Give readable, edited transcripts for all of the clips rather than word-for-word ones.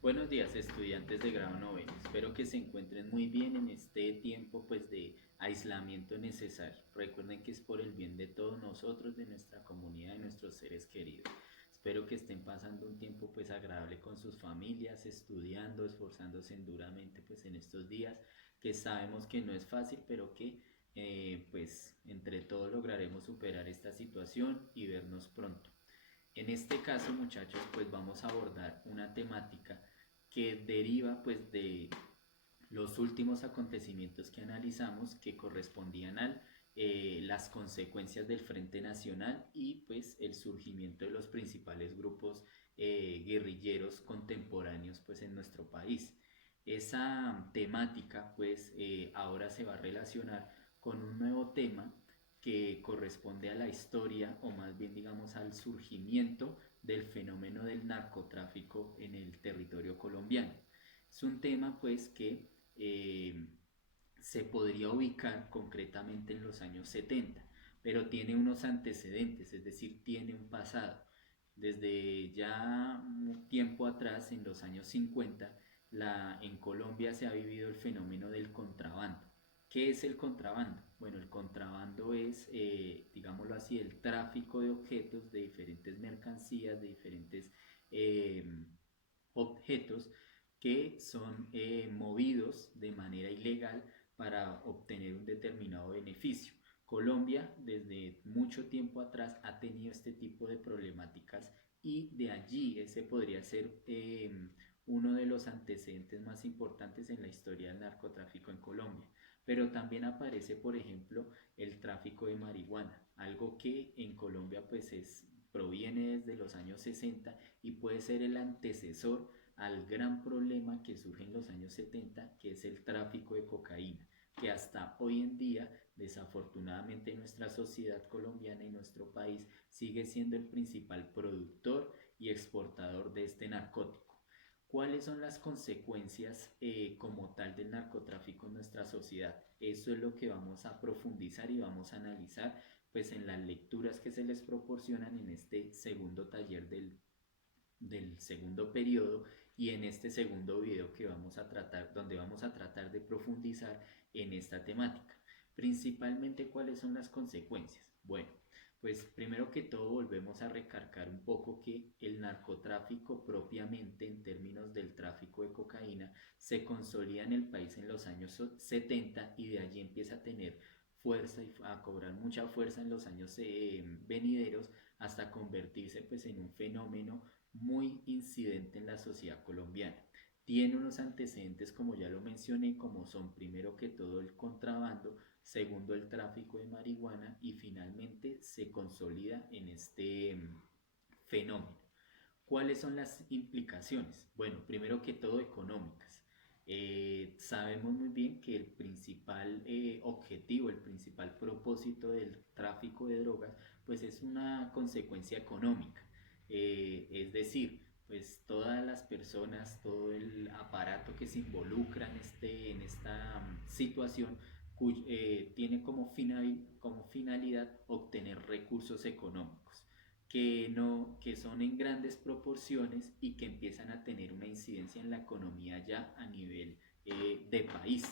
Buenos días, estudiantes de grado noveno. Espero que se encuentren muy bien en este tiempo pues de aislamiento necesario. Recuerden que es por el bien de todos nosotros, de nuestra comunidad, de nuestros seres queridos. Espero que estén pasando un tiempo pues agradable con sus familias, estudiando, esforzándose duramente pues en estos días, que sabemos que no es fácil, pero que pues entre todos lograremos superar esta situación y vernos pronto. En este caso, muchachos, pues vamos a abordar una temática que deriva pues de los últimos acontecimientos que analizamos que correspondían a las consecuencias del Frente Nacional y pues el surgimiento de los principales grupos guerrilleros contemporáneos pues en nuestro país. Esa temática pues ahora se va a relacionar con un nuevo tema que corresponde a la historia o más bien digamos al surgimiento del fenómeno del narcotráfico en el territorio colombiano. Es un tema pues que se podría ubicar concretamente en los años 70, pero tiene unos antecedentes, es decir, tiene un pasado. Desde ya un tiempo atrás, en los años 50, en Colombia se ha vivido el fenómeno del contrabando. ¿Qué es el contrabando? Bueno, el contrabando es, digámoslo así, el tráfico de objetos, de diferentes mercancías, de diferentes eh, objetos que son movidos de manera ilegal para obtener un determinado beneficio. Colombia desde mucho tiempo atrás ha tenido este tipo de problemáticas y de allí ese podría ser uno de los antecedentes más importantes en la historia del narcotráfico en Colombia. Pero también aparece, por ejemplo, el tráfico de marihuana, algo que en Colombia pues proviene desde los años 60 y puede ser el antecesor al gran problema que surge en los años 70, que es el tráfico de cocaína, que hasta hoy en día, desafortunadamente, nuestra sociedad colombiana y nuestro país sigue siendo el principal productor y exportador de este narcótico. ¿Cuáles son las consecuencias como tal del narcotráfico en nuestra sociedad? Eso es lo que vamos a profundizar y vamos a analizar pues en las lecturas que se les proporcionan en este segundo taller del segundo periodo y en este segundo video que vamos a tratar, donde vamos a tratar de profundizar en esta temática. Principalmente, ¿cuáles son las consecuencias? Bueno, pues primero que todo volvemos a recargar un poco que el narcotráfico propiamente en términos del tráfico de cocaína se consolida en el país en los años 70 y de allí empieza a tener fuerza y a cobrar mucha fuerza en los años venideros hasta convertirse pues en un fenómeno muy incidente en la sociedad colombiana. Tiene unos antecedentes, como ya lo mencioné, como son primero que todo el contrabando, segundo el tráfico de marihuana y finalmente se consolida en este fenómeno. ¿Cuáles son las implicaciones? Bueno, primero que todo económicas. Sabemos muy bien que el principal objetivo, el principal propósito del tráfico de drogas, pues es una consecuencia económica. Es decir, pues todas las personas, todo el aparato que se involucra en esta situación, tiene como finalidad obtener recursos económicos que, no, que son en grandes proporciones y que empiezan a tener una incidencia en la economía ya a nivel de país.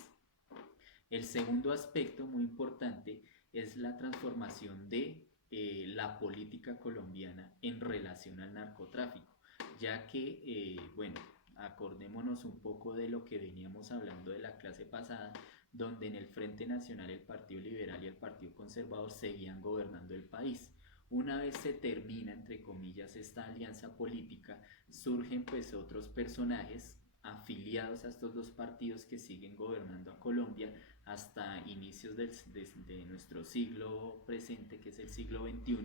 El segundo aspecto muy importante es la transformación de la política colombiana en relación al narcotráfico, ya que, bueno, acordémonos un poco de lo que veníamos hablando de la clase pasada, donde en el Frente Nacional el Partido Liberal y el Partido Conservador seguían gobernando el país. Una vez se termina, entre comillas, esta alianza política, surgen pues otros personajes afiliados a estos dos partidos que siguen gobernando a Colombia hasta inicios de nuestro siglo presente, que es el siglo XXI,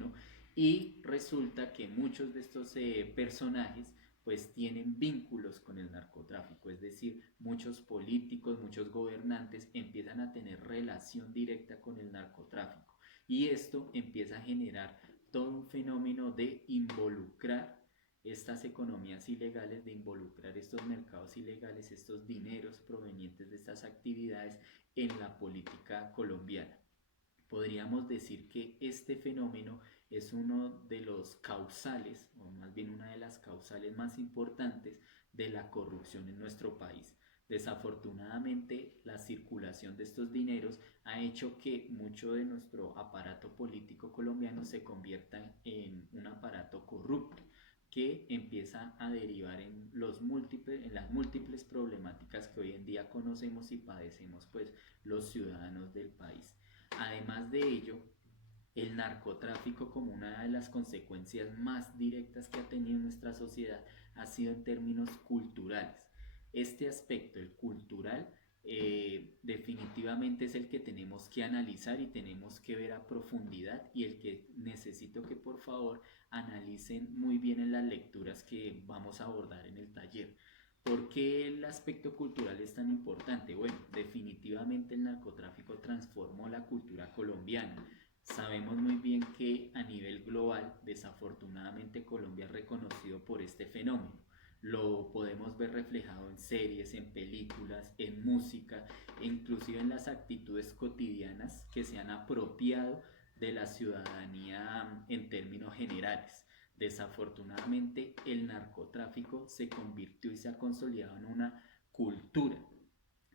y resulta que muchos de estos personajes pues tienen vínculos con el narcotráfico, es decir, muchos políticos, muchos gobernantes empiezan a tener relación directa con el narcotráfico y esto empieza a generar todo un fenómeno de involucrar estas economías ilegales, de involucrar estos mercados ilegales, estos dineros provenientes de estas actividades en la política colombiana. Podríamos decir que este fenómeno es uno de los causales, o más bien una de las causales más importantes de la corrupción en nuestro país. Desafortunadamente, la circulación de estos dineros ha hecho que mucho de nuestro aparato político colombiano se convierta en un aparato corrupto que empieza a derivar en las múltiples problemáticas que hoy en día conocemos y padecemos pues los ciudadanos del país. Además de ello, el narcotráfico, como una de las consecuencias más directas que ha tenido nuestra sociedad, ha sido en términos culturales. Este aspecto, el cultural, definitivamente es el que tenemos que analizar y tenemos que ver a profundidad, y el que necesito que por favor analicen muy bien en las lecturas que vamos a abordar en el taller. ¿Por qué el aspecto cultural es tan importante? Bueno, definitivamente el narcotráfico transformó la cultura colombiana. Sabemos muy bien que a nivel global, desafortunadamente, Colombia es reconocido por este fenómeno. Lo podemos ver reflejado en series, en películas, en música e inclusive en las actitudes cotidianas que se han apropiado de la ciudadanía en términos generales. Desafortunadamente, el narcotráfico se convirtió y se ha consolidado en una cultura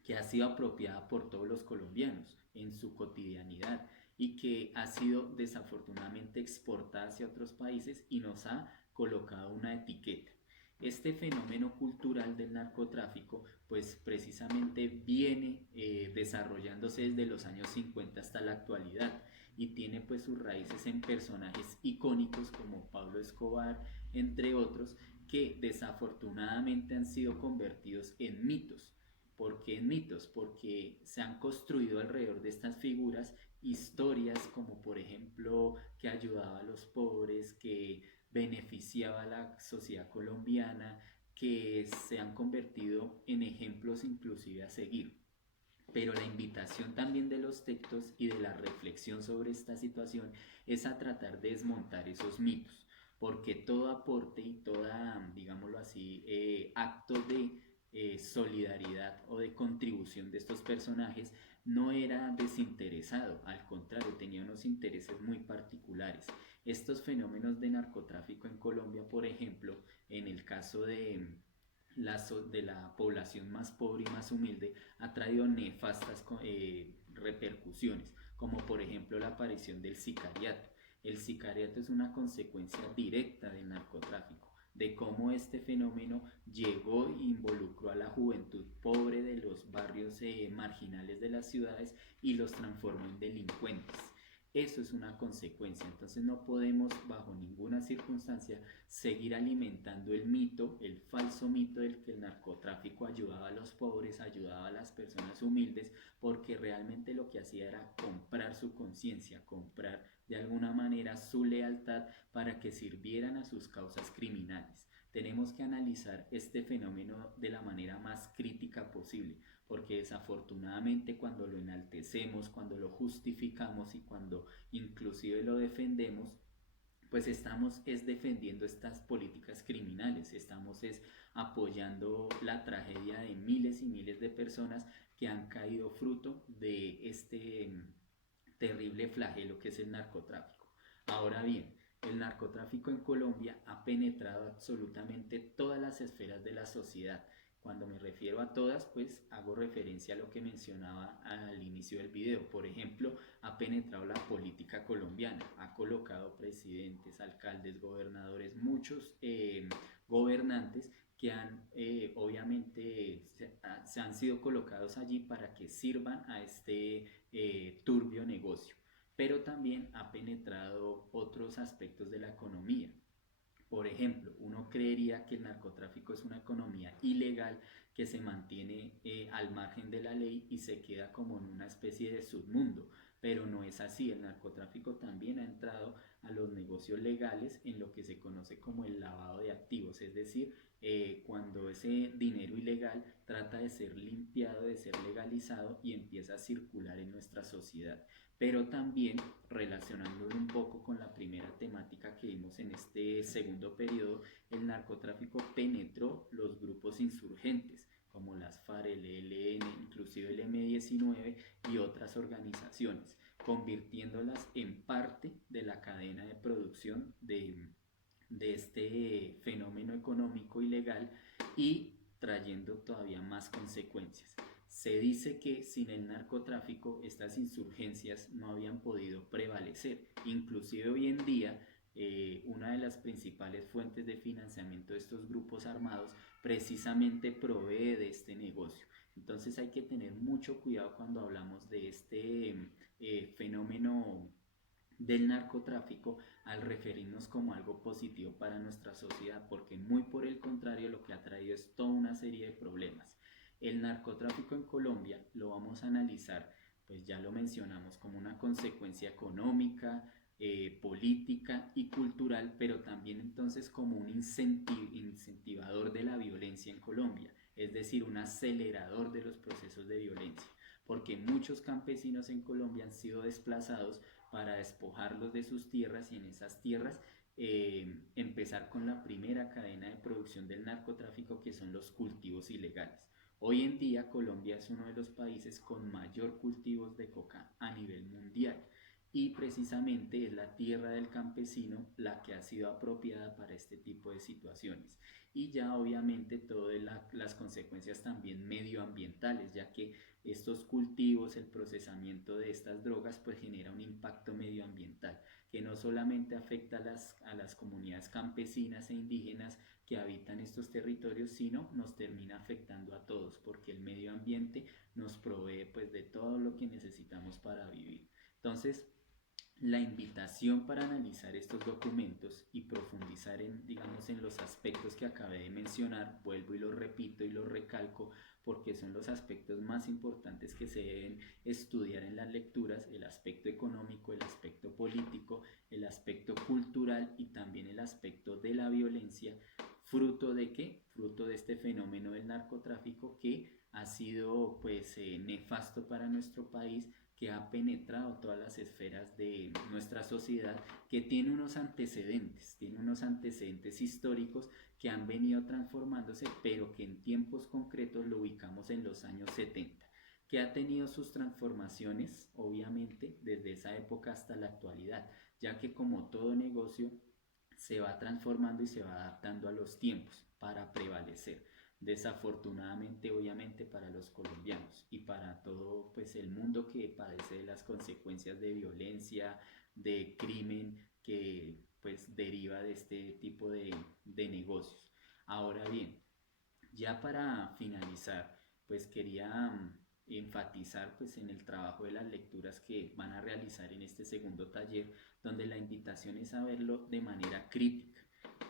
que ha sido apropiada por todos los colombianos en su cotidianidad y que ha sido desafortunadamente exportada hacia otros países y nos ha colocado una etiqueta. Este fenómeno cultural del narcotráfico pues precisamente viene desarrollándose desde los años 50 hasta la actualidad, y tiene pues sus raíces en personajes icónicos como Pablo Escobar, entre otros, que desafortunadamente han sido convertidos en mitos. ¿Por qué en mitos? Porque se han construido alrededor de estas figuras historias como por ejemplo que ayudaba a los pobres, que beneficiaba a la sociedad colombiana, que se han convertido en ejemplos inclusive a seguir. Pero la invitación también de los textos y de la reflexión sobre esta situación es a tratar de desmontar esos mitos, porque todo aporte y toda, digámoslo así, acto de solidaridad o de contribución de estos personajes no era desinteresado, al contrario, tenía unos intereses muy particulares. Estos fenómenos de narcotráfico en Colombia, por ejemplo, en el caso de la población más pobre y más humilde, ha traído nefastas repercusiones, como por ejemplo la aparición del sicariato. El sicariato es una consecuencia directa del narcotráfico, de cómo este fenómeno llegó e involucró a la juventud pobre de los barrios marginales de las ciudades y los transformó en delincuentes. Eso es una consecuencia. Entonces no podemos bajo ninguna circunstancia seguir alimentando el mito, el falso mito del que el narcotráfico ayudaba a los pobres, ayudaba a las personas humildes, porque realmente lo que hacía era comprar su conciencia, comprar de alguna manera su lealtad para que sirvieran a sus causas criminales. Tenemos que analizar este fenómeno de la manera más crítica posible, porque desafortunadamente cuando lo enaltecemos, cuando lo justificamos y cuando inclusive lo defendemos, pues estamos es defendiendo estas políticas criminales, estamos es apoyando la tragedia de miles y miles de personas que han caído fruto de este terrible flagelo que es el narcotráfico. Ahora bien, el narcotráfico en Colombia ha penetrado absolutamente todas las esferas de la sociedad. Cuando me refiero a todas, pues hago referencia a lo que mencionaba al inicio del video. Por ejemplo, ha penetrado la política colombiana, ha colocado presidentes, alcaldes, gobernadores, muchos gobernantes que han obviamente se han sido colocados allí para que sirvan a este turbio negocio. Pero también ha penetrado otros aspectos de la economía. Por ejemplo, uno creería que el narcotráfico es una economía ilegal que se mantiene al margen de la ley y se queda como en una especie de submundo, pero no es así. El narcotráfico también ha entrado a los negocios legales en lo que se conoce como el lavado de activos, es decir, cuando ese dinero ilegal trata de ser limpiado, de ser legalizado y empieza a circular en nuestra sociedad. Pero también relacionándolo un poco con la primera temática que vimos en este segundo periodo, el narcotráfico penetró los grupos insurgentes como las FARC, el ELN, inclusive el M-19 y otras organizaciones. convirtiéndolas en parte de la cadena de producción de este fenómeno económico ilegal y trayendo todavía más consecuencias. Se dice que sin el narcotráfico estas insurgencias no habían podido prevalecer. Inclusive hoy en día una de las principales fuentes de financiamiento de estos grupos armados precisamente provee de este negocio. Entonces hay que tener mucho cuidado cuando hablamos de este fenómeno del narcotráfico al referirnos como algo positivo para nuestra sociedad, porque muy por el contrario lo que ha traído es toda una serie de problemas. El narcotráfico en Colombia lo vamos a analizar, pues ya lo mencionamos, como una consecuencia económica, política y cultural, pero también entonces como un incentivador de la violencia en Colombia, es decir, un acelerador de los procesos de violencia, porque muchos campesinos en Colombia han sido desplazados para despojarlos de sus tierras y en esas tierras empezar con la primera cadena de producción del narcotráfico, que son los cultivos ilegales. Hoy en día Colombia es uno de los países con mayor cultivos de coca a nivel mundial y precisamente es la tierra del campesino la que ha sido apropiada para este tipo de situaciones. Y ya obviamente todas las consecuencias también medioambientales, ya que estos cultivos, el procesamiento de estas drogas, pues genera un impacto medioambiental que no solamente afecta a las comunidades campesinas e indígenas que habitan estos territorios, sino nos termina afectando a todos, porque el medio ambiente nos provee pues de todo lo que necesitamos para vivir. Entonces, la invitación para analizar estos documentos y profundizar en, digamos, en los aspectos que acabé de mencionar, vuelvo y lo repito y lo recalco, porque son los aspectos más importantes que se deben estudiar en las lecturas: el aspecto económico, el aspecto político, el aspecto cultural y también el aspecto de la violencia. ¿Fruto de qué? Fruto de este fenómeno del narcotráfico que ha sido pues nefasto para nuestro país, que ha penetrado todas las esferas de nuestra sociedad, que tiene unos antecedentes históricos que han venido transformándose, pero que en tiempos concretos lo ubicamos en los años 70, que ha tenido sus transformaciones, obviamente, desde esa época hasta la actualidad, ya que como todo negocio se va transformando y se va adaptando a los tiempos para prevalecer. Desafortunadamente, obviamente, para los colombianos y para todo pues el mundo que padece de las consecuencias de violencia, de crimen que pues deriva de este tipo de negocios. Ahora bien, ya para finalizar, pues quería enfatizar pues en el trabajo de las lecturas que van a realizar en este segundo taller, donde la invitación es a verlo de manera crítica.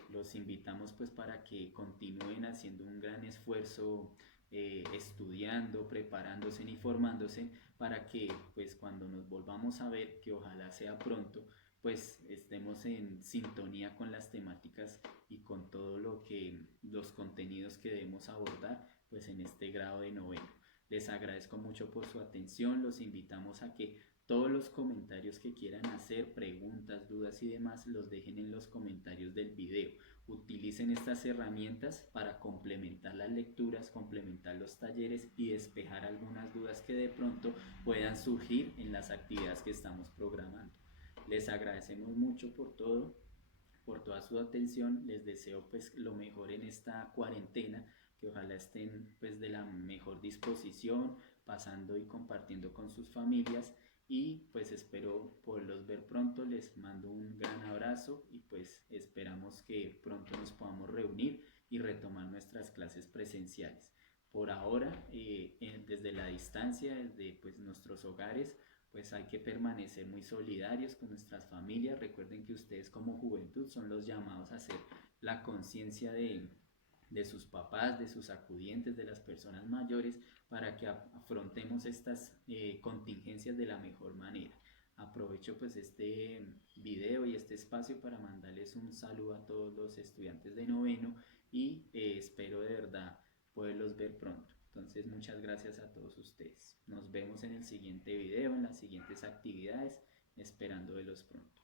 Los invitamos pues para que continúen haciendo un gran esfuerzo, estudiando, preparándose y formándose, para que pues cuando nos volvamos a ver, que ojalá sea pronto, pues estemos en sintonía con las temáticas y con todo lo que los contenidos que debemos abordar pues en este grado de noveno. Les agradezco mucho por su atención, los invitamos a que todos los comentarios que quieran hacer, preguntas, dudas y demás, los dejen en los comentarios del video. Utilicen estas herramientas para complementar las lecturas, complementar los talleres y despejar algunas dudas que de pronto puedan surgir en las actividades que estamos programando. Les agradecemos mucho por todo, por toda su atención. Les deseo pues lo mejor en esta cuarentena, que ojalá estén pues de la mejor disposición, pasando y compartiendo con sus familias, y pues espero poderlos ver pronto. Les mando un gran abrazo y pues esperamos que pronto nos podamos reunir y retomar nuestras clases presenciales. Por ahora, desde la distancia, desde pues nuestros hogares, pues hay que permanecer muy solidarios con nuestras familias. Recuerden que ustedes como juventud son los llamados a hacer la conciencia de sus papás, de sus acudientes, de las personas mayores, para que afrontemos estas contingencias de la mejor manera. Aprovecho pues este video y este espacio para mandarles un saludo a todos los estudiantes de noveno y espero de verdad poderlos ver pronto. Entonces muchas gracias a todos ustedes. Nos vemos en el siguiente video, en las siguientes actividades, esperando verlos pronto.